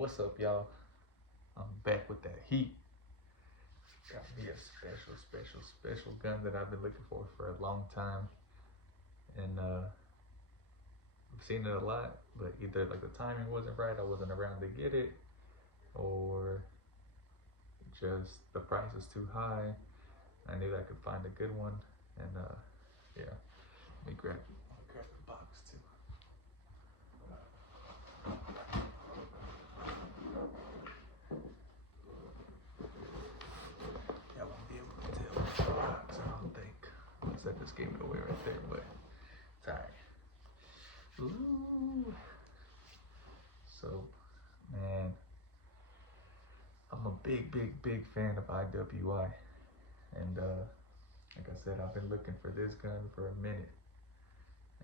What's up, y'all? I'm back with that heat. Got me a special gun that I've been looking for a long time. And I've seen it a lot, but either like the timing wasn't right, I wasn't around to get it, or just the price is too high. I knew I could find a good one, and yeah, let me grab the box too. Y'all won't be able to tell the box, I don't think. Unless I just gave it away right there, but it's alright. Ooh. So, man, I'm a big fan of IWI, and like I said, I've been looking for this gun for a minute,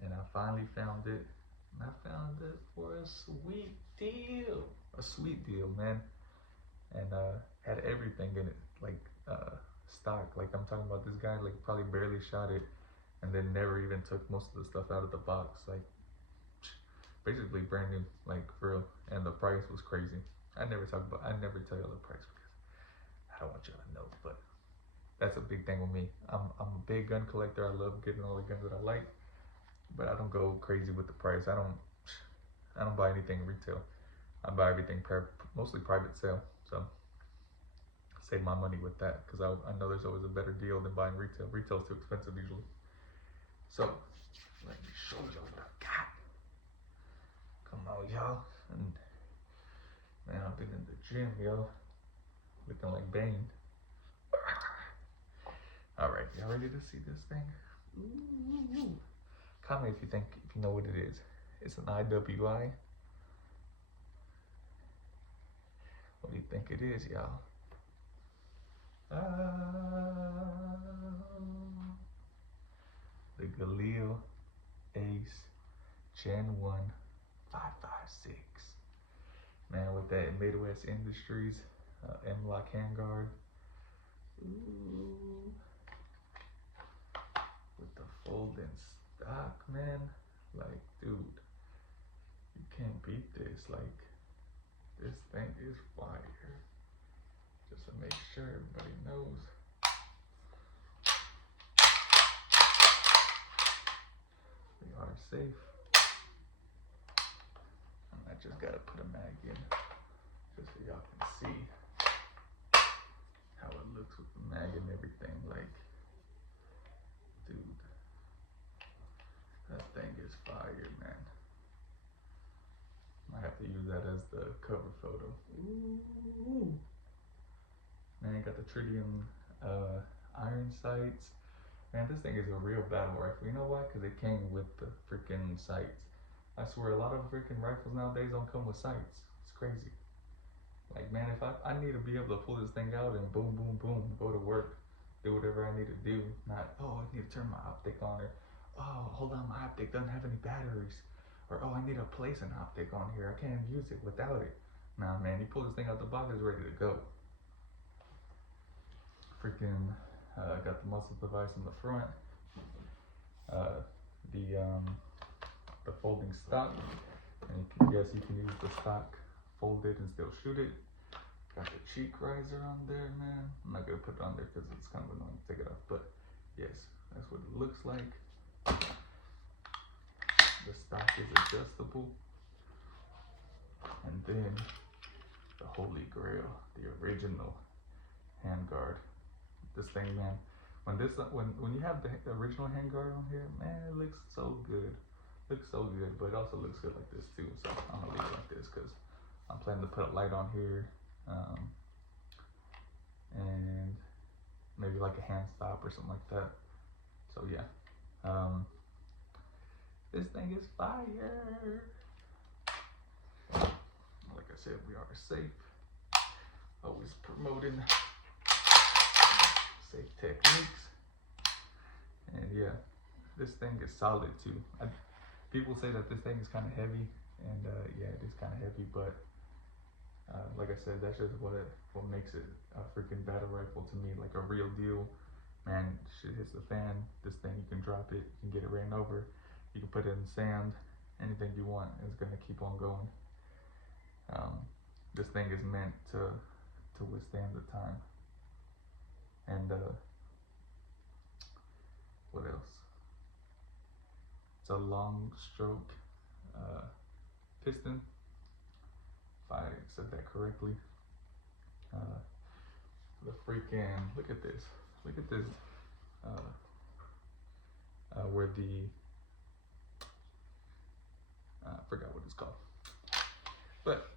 and I finally found it, and I found it for a sweet deal, man, and had everything in it, like stock. Like I'm talking about, this guy like probably barely shot it, and then never even took most of the stuff out of the box, like basically brand new, like for real. And the price was crazy. I never tell y'all the price because I don't want y'all to know, but that's a big thing with me. I'm a big gun collector. I love getting all the guns that I like, but I don't go crazy with the price. I don't buy anything retail. I buy everything mostly private sale. So I save my money with that because I know there's always a better deal than buying retail. Retail's too expensive usually. So let me show y'all what I got. Come on, y'all. And man, I've been in the gym, yo, looking like Bane. All right, y'all ready to see this thing? Ooh. Comment if you know what it is. It's an IWI. What do you think it is, y'all? The GALIL ACE Gen 1 5.56. Man, with that Midwest Industries M-Lock handguard. Ooh. With the folding stock, man. Like, dude, you can't beat this. Like, this thing is fire. Just to make sure everybody knows. We are safe. And I just gotta put a mag in, just so y'all can see how it looks with the mag and everything. Like, dude, that thing is fire, man. I have to use that as the cover photo. Ooh. Man, got the tritium iron sights. Man, this thing is a real battle rifle. You know why? Because it came with the freaking sights. I swear, a lot of freaking rifles nowadays don't come with sights. It's crazy. Like, man, if I need to be able to pull this thing out and boom, boom, boom, go to work, do whatever I need to do. Not, oh, I need to turn my optic on, or oh, hold on, my optic doesn't have any batteries, or oh, I need to place an optic on here. I can't use it without it. Nah, man, you pull this thing out the box, it's ready to go. Freaking got the muzzle device in the front. The folding stock, and you can use the stock folded and still shoot it. Got the cheek riser on there, man. I'm not gonna put it on there because it's kind of annoying to take it off, but yes, that's what it looks like. The stock is adjustable, and then the holy grail, the original handguard. This thing, man, when you have the original handguard on here, man, it looks so good. Looks so good, but it also looks good like this too. So I'm gonna leave it like this because I'm planning to put a light on here, and maybe like a hand stop or something like that. So yeah, this thing is fire. Like I said, we are safe. Always promoting safe techniques, and yeah, this thing is solid too. People say that this thing is kind of heavy, and yeah, it is kind of heavy, but like I said, that's just what makes it a freaking battle rifle to me, like a real deal. Man, shit hits the fan, this thing, you can drop it, you can get it ran over, you can put it in sand, anything you want, it's gonna keep on going. this thing is meant to withstand the time. And what else? It's a long stroke piston, if I said that correctly. The freaking, look at this where the I forgot what it's called, but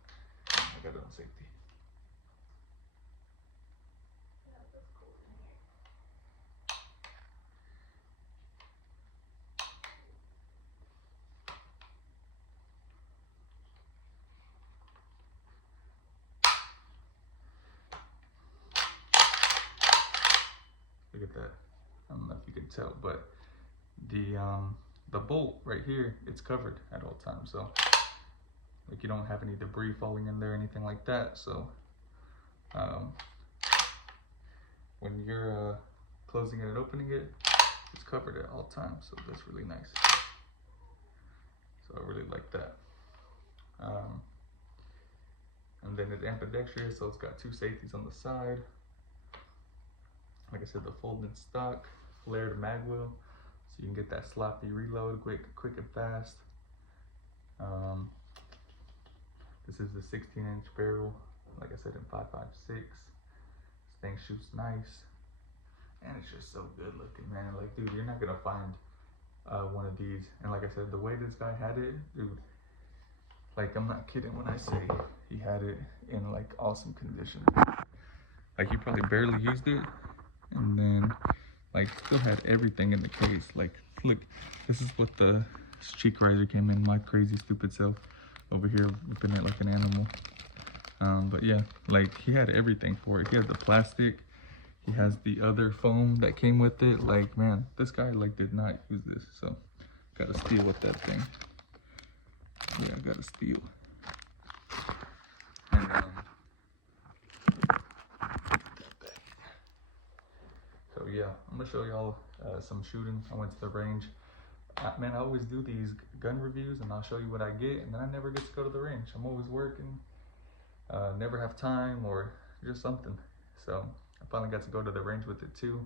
I got it on safety. Look at that. I don't know if you can tell, but the bolt right here, it's covered at all times, so like you don't have any debris falling in there or anything like that. So when you're closing it and opening it, it's covered at all times, so that's really nice. So I really like that. And then it's ambidextrous, so it's got 2 safeties on the side. Like I said, the folding stock, flared mag wheel, so you can get that sloppy reload quick and fast. This is the 16-inch barrel, like I said, in 5.56. This thing shoots nice, and it's just so good looking, man. Like, dude, you're not gonna find one of these. And like I said, the way this guy had it, dude, like, I'm not kidding when I say he had it in like awesome condition. Like, he probably barely used it, and then like still had everything in the case. Like, look, this is what the cheek riser came in. My crazy stupid self over here whipping it like an animal. But yeah, like, he had everything for it. He had the plastic, he has the other foam that came with it. Like, man, this guy like did not use this, so gotta steal with that thing. Yeah, I gotta steal. And so yeah, I'm gonna show y'all some shooting. I went to the range. Man, I always do these gun reviews and I'll show you what I get, and then I never get to go to the range. I'm always working, never have time or just something. So I finally got to go to the range with it too.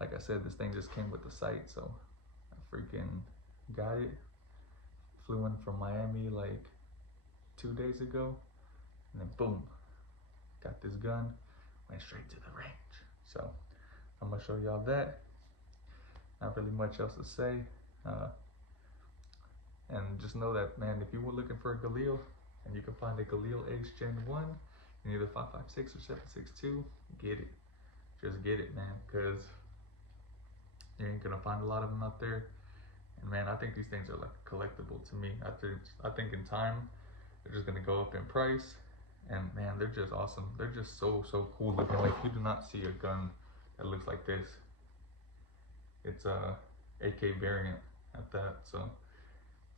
Like I said, this thing just came with the sight, so I freaking got it. Flew in from Miami like 2 days ago, and then boom, got this gun, went straight to the range. So I'm gonna show y'all that. Not really much else to say. And just know that, man, if you were looking for a GALIL and you can find a GALIL ACE Gen 1 in either 5.56 or 7.62, get it. Just get it, man, because you ain't gonna find a lot of them out there. And man, I think these things are like collectible to me. I think in time they're just gonna go up in price. And man, they're just awesome. They're just so cool looking. Like, you do not see a gun that looks like this. It's a AK variant at that, so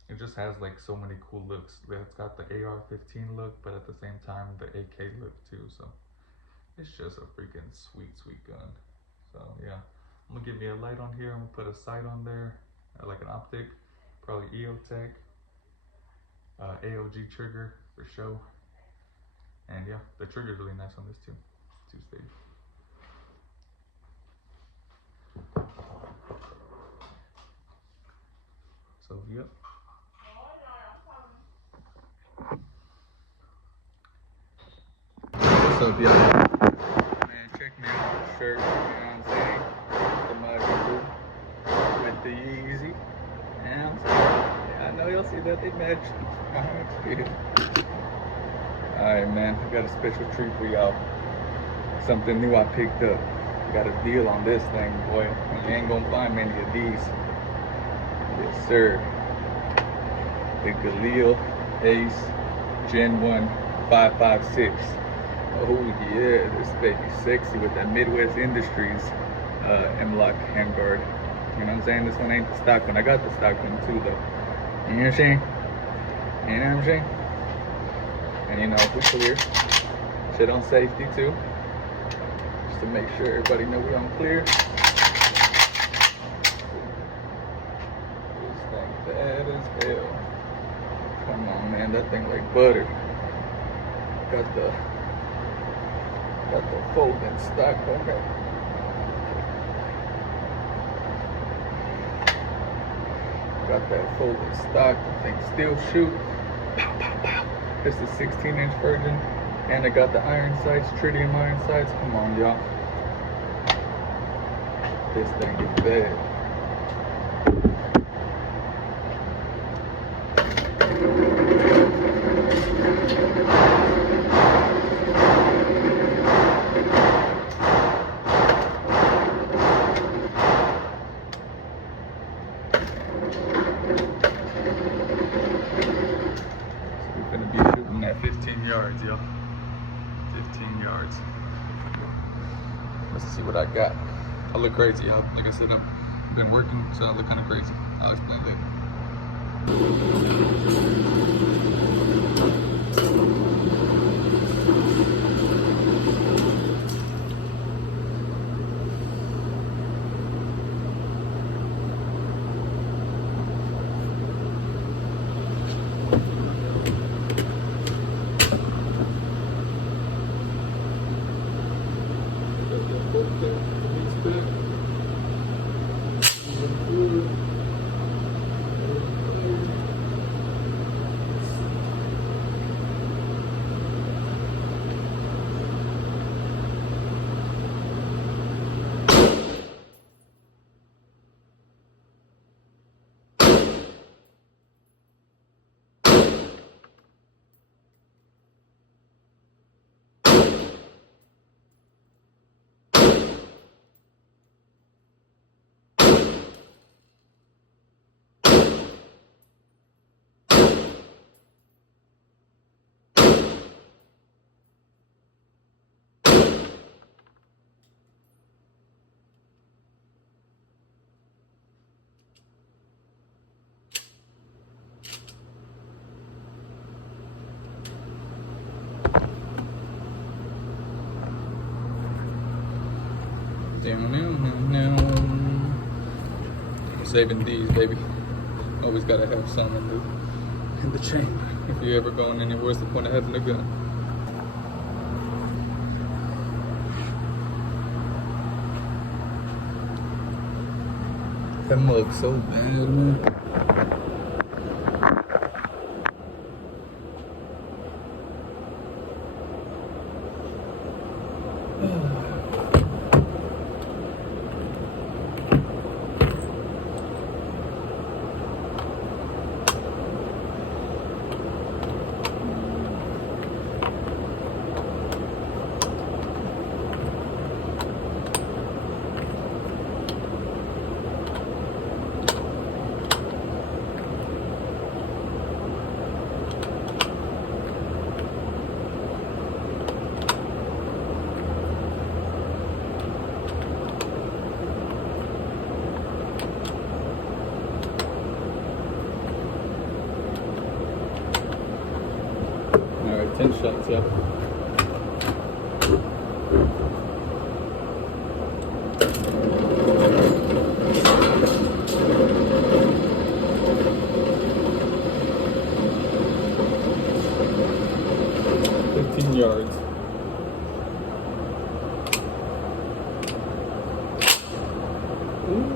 it just has like so many cool looks. It's got the AR-15 look, but at the same time the AK look too. So it's just a freaking sweet gun. So yeah, I'm gonna give me a light on here. I'm gonna put a sight on there, like an optic, probably EOTech, AOG trigger for show. And yeah, the trigger's really nice on this too. 2-stage. So yep. What's up, y'all? Man, check me out. Shirt, you know what I'm saying? The Muddy Blue with the Yeezy. You know what I'm saying? Yeah, I know y'all see that, they match. Alright, man, I got a special treat for y'all. Something new I picked up. Got a deal on this thing, boy. You ain't gonna find many of these. Yes, sir. The GALIL ACE Gen 1 5.56. Oh yeah, this baby sexy with that Midwest Industries M-Lock handguard. You know what I'm saying? This one ain't the stock one. I got the stock one too, though. You know what I'm saying? You know what I'm saying? And you know, if we clear, shit on safety too, just to make sure everybody know we on clear. This thing bad as hell. Come on, man, that thing like butter. Got the folding stock on there. Got that folding stock. I think still shoot. Pow, pow, pow. It's the 16-inch version. And I got the iron sights, tritium iron sights. Come on, y'all. This thing is bad. Gonna be shooting at 15 yards, yo. 15 yards. Let's see what I got. I look crazy, y'all. Like I said, I've been working, so I look kind of crazy. I'll explain later. I'm saving these, baby. Always gotta have some in the chamber. If you're ever going anywhere, what's the point of having a gun? That mug's so bad, man. Alright, 10 shots, yeah. Yards. Ooh.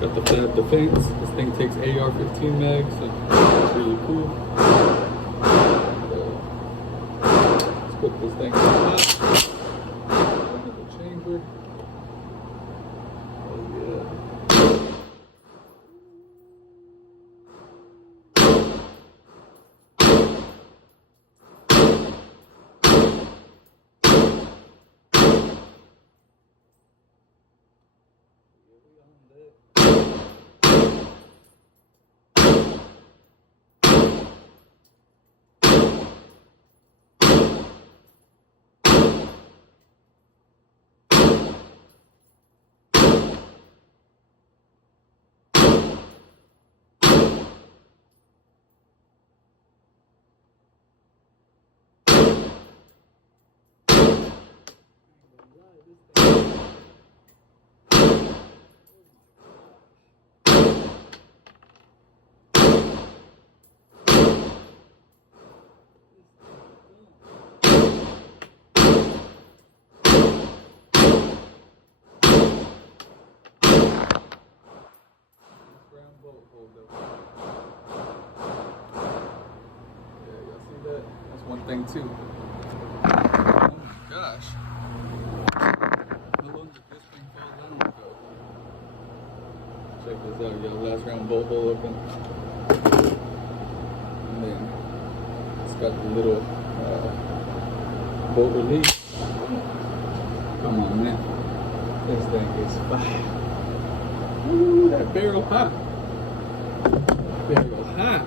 Got the Fab Defense. This thing takes AR-15 mags, so it's really cool. Let's put this thing on the chamber. Oh yeah. hold up. Yeah, y'all see that? That's one thing too. Oh my gosh. How long did this thing fall down ago? Check this out, y'all. Last round bolt hole open. And then it's got the little bolt release. Come on, man. This thing is fire. Ooh, that barrel hot. Barrel hot.